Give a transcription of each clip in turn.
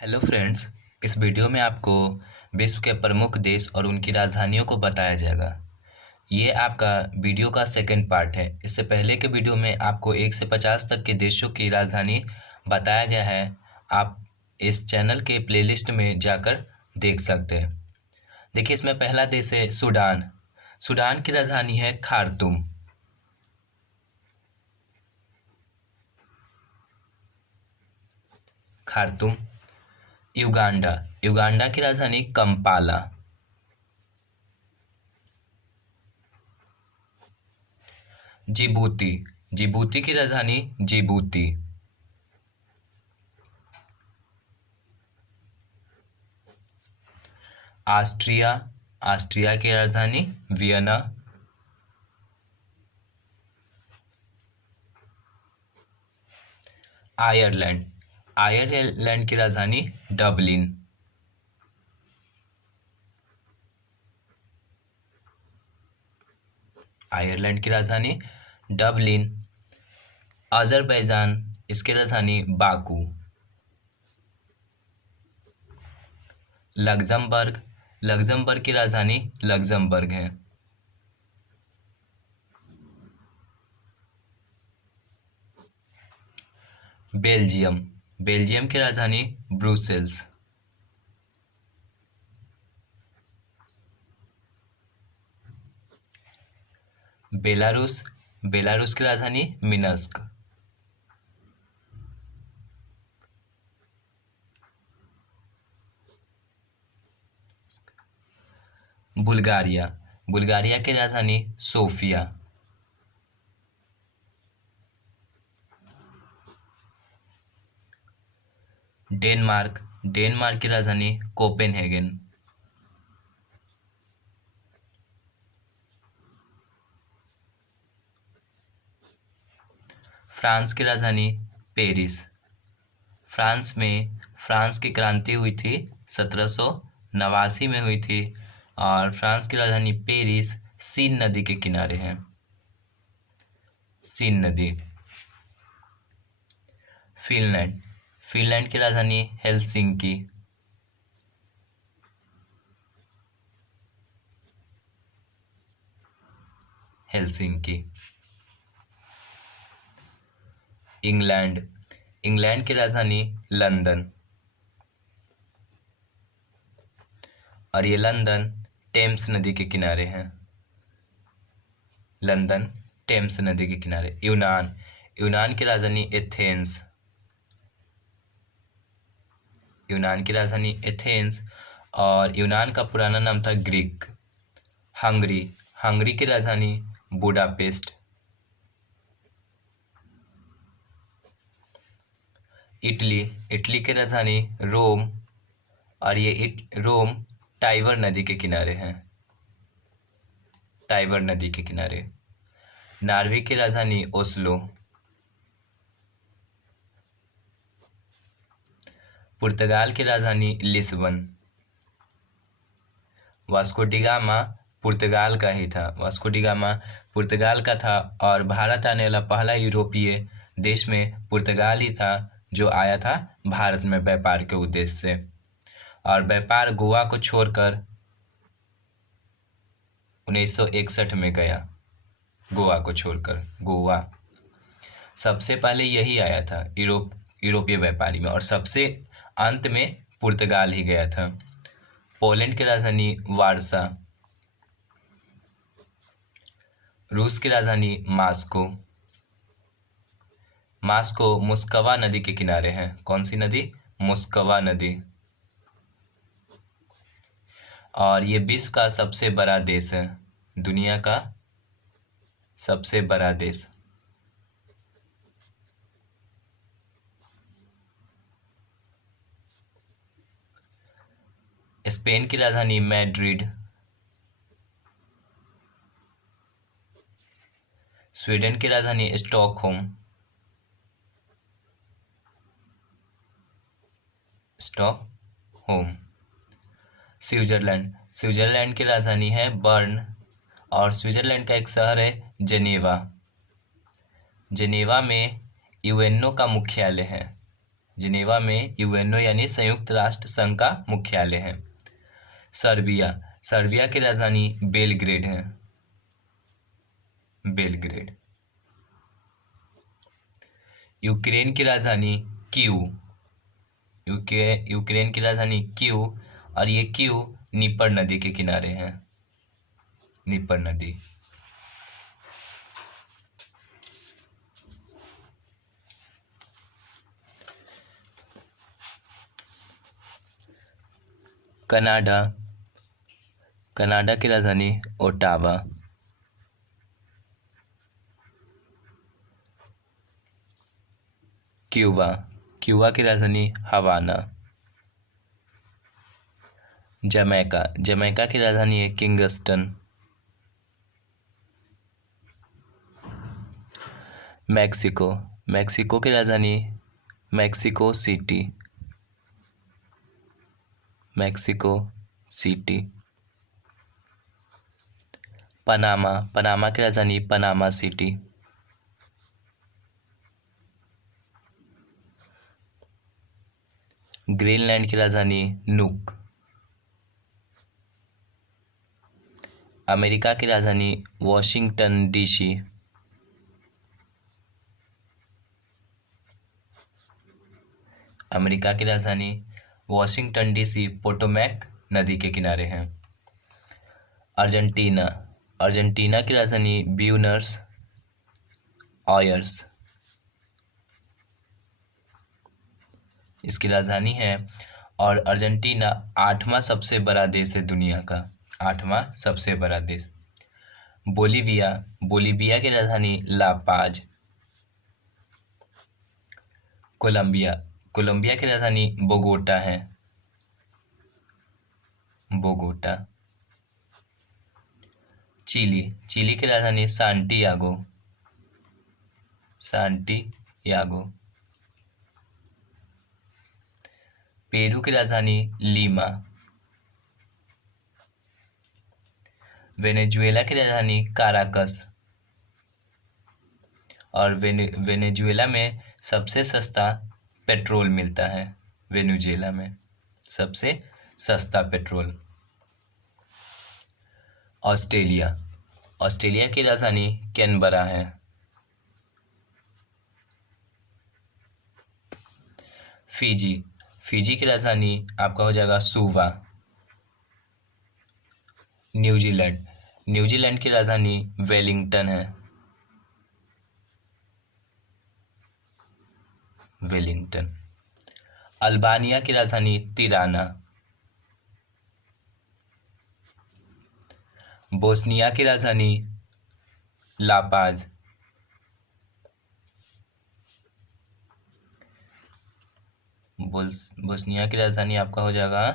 Hello friends. इस video में आपको विश्व के प्रमुख देश और उनकी राजधानियों को बताया जाएगा। ये आपका वीडियो का सेकंड पार्ट है। इससे पहले के वीडियो में आपको 1 से 50 तक के देशों की राजधानी बताया गया है। आप इस चैनल के प्लेलिस्ट में जाकर देख सकते हैं। देखिए, इसमें पहला देश है सूडान। सूडान की राजधानी है खार्तूम। खार्तूम। युगांडा। युगांडा की राजधानी कंपाला। जिबूती। जिबूती की राजधानी जिबूती। ऑस्ट्रिया। ऑस्ट्रिया की राजधानी वियना। आयरलैंड। आयरलैंड की राजधानी डबलिन। आयरलैंड की राजधानी डबलिन। अजरबैजान, इसकी राजधानी बाकू। लग्जमबर्ग। लग्जमबर्ग की राजधानी लग्जमबर्ग है। बेल्जियम। बेल्जियम की राजधानी ब्रुसेल्स। बेलारूस। बेलारूस की राजधानी मिन्स्क। बुल्गारिया। बुल्गारिया की राजधानी सोफिया। डेनमार्क। डेनमार्क की राजधानी कोपेनहेगन। फ्रांस की राजधानी पेरिस। फ्रांस की क्रांति हुई थी 1789 में हुई थी। और फ्रांस की राजधानी पेरिस सीन नदी के किनारे है। सीन नदी। फिनलैंड। फिनलैंड की राजधानी हेलसिंकी। हेलसिंकी। इंग्लैंड। इंग्लैंड की राजधानी लंदन। और ये लंदन टेम्स नदी के किनारे है। लंदन टेम्स नदी के किनारे। यूनान। यूनान की राजधानी एथेंस। यूनान की राजधानी एथेंस। और यूनान का पुराना नाम था ग्रीक। हंगरी। हंगरी की राजधानी बुडापेस्ट। इटली। इटली की राजधानी रोम। और ये रोम टाइबर नदी के किनारे है। टाइबर नदी के किनारे। नॉर्वे की राजधानी ओस्लो। पुर्तगाल की राजधानी लिस्बन। वास्को डी गामा पुर्तगाल का ही था। वास्को डी गामा पुर्तगाल का था और भारत आने वाला पहला यूरोपीय देश में पुर्तगाल ही था, जो आया था भारत में व्यापार के उद्देश्य से। और व्यापार गोवा को छोड़कर 1961 में गया। गोवा को छोड़कर गोवा सबसे पहले यही आया था यूरोपीय व्यापारी में, और सबसे अंत में पुर्तगाल ही गया था। पोलैंड की राजधानी वारसा। रूस की राजधानी मास्को। मास्को मुस्कवा नदी के किनारे है। कौन सी नदी? मुस्कवा नदी। और ये विश्व का सबसे बड़ा देश है। दुनिया का सबसे बड़ा देश। स्पेन की राजधानी मैड्रिड। स्वीडन की राजधानी स्टॉकहोम। स्टॉकहोम। स्विट्जरलैंड। स्विट्जरलैंड की राजधानी है बर्न। और स्विट्जरलैंड का एक शहर है जेनेवा। जेनेवा में यूएनओ का मुख्यालय है। जिनेवा में यूएनओ यानी संयुक्त राष्ट्र संघ का मुख्यालय है। सर्बिया, सर्बिया की राजधानी बेलग्रेड है, बेलग्रेड। यूक्रेन की राजधानी कीव, यूक्रेन की राजधानी कीव, और ये कीव नीपर नदी के किनारे है, नीपर नदी। कनाडा, कनाडा की राजधानी ओटावा। क्यूबा, क्यूबा की राजधानी हवाना। जमैका, जमैका की राजधानी है किंगस्टन। मैक्सिको, मैक्सिको की राजधानी Mexico city, Mexico city. Panama, Panama की राजधानी पनामा सिटी। ग्रीनलैंड की राजधानी नुक। अमेरिका की राजधानी वॉशिंगटन डीसी। अमेरिका की राजधानी वॉशिंगटन डीसी पोटोमैक नदी के किनारे है। अर्जेंटीना, अर्जेंटीना की राजधानी ब्यूनस आयर्स, इसकी राजधानी है। और अर्जेंटीना 8वां सबसे बड़ा देश है दुनिया का, 8वां सबसे बड़ा देश। बोलीविया, बोलीविया की राजधानी ला पाज। कोलंबिया, कोलंबिया की राजधानी बोगोटा है, बोगोटा। चिली, चिली की राजधानी सांटियागो, सांटियागो। पेरू की राजधानी लीमा। वेनेजुएला की राजधानी काराकस, और वेनेजुएला में सबसे सस्ता पेट्रोल मिलता है, वेनेजुएला में सबसे सस्ता पेट्रोल। ऑस्ट्रेलिया, ऑस्ट्रेलिया की राजधानी कैनबरा है। फिजी, फिजी की राजधानी आपका हो जाएगा सुवा। न्यूजीलैंड, न्यूजीलैंड की राजधानी वेलिंगटन है, वेलिंगटन। अल्बानिया की राजधानी तिराना। बोस्निया की राजधानी लापाज। बोस्निया की राजधानी आपका हो जाएगा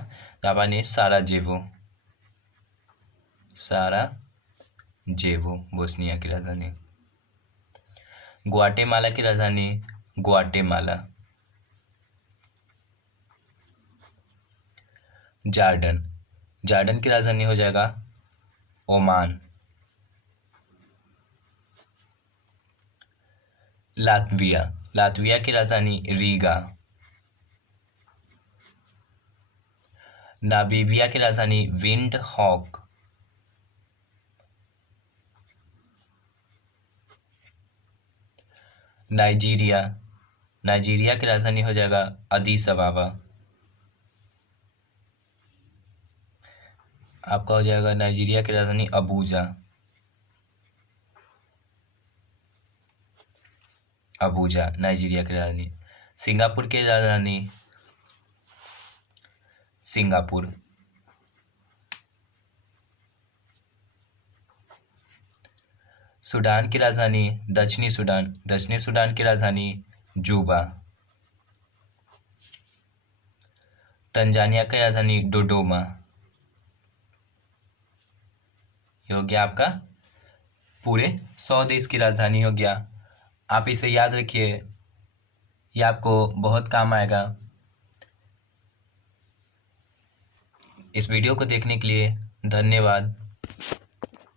लापाज, साराजेवो, साराजेवो बोस्निया की राजधानी। ग्वाटेमाला की राजधानी ग्वाटेमाला। जॉर्डन, जॉर्डन की राजधानी हो जाएगा ओमान। लातविया, लातविया की राजधानी रीगा। नामीबिया की राजधानी विंड हॉक। नाइजीरिया, नाइजीरिया की राजधानी हो जाएगा अदीस अबाबा, आपका हो जाएगा नाइजीरिया की राजधानी अबूजा, अबूजा नाइजीरिया की राजधानी। सिंगापुर की राजधानी सिंगापुर। सूडान की राजधानी दक्षिणी सूडान, दक्षिणी सूडान की राजधानी जूबा। तंजानिया की राजधानी डोडोमा। ये हो गया आपका पूरे 100 देश की राजधानी हो गया। आप इसे याद रखिए, ये आपको बहुत काम आएगा। इस वीडियो को देखने के लिए धन्यवाद।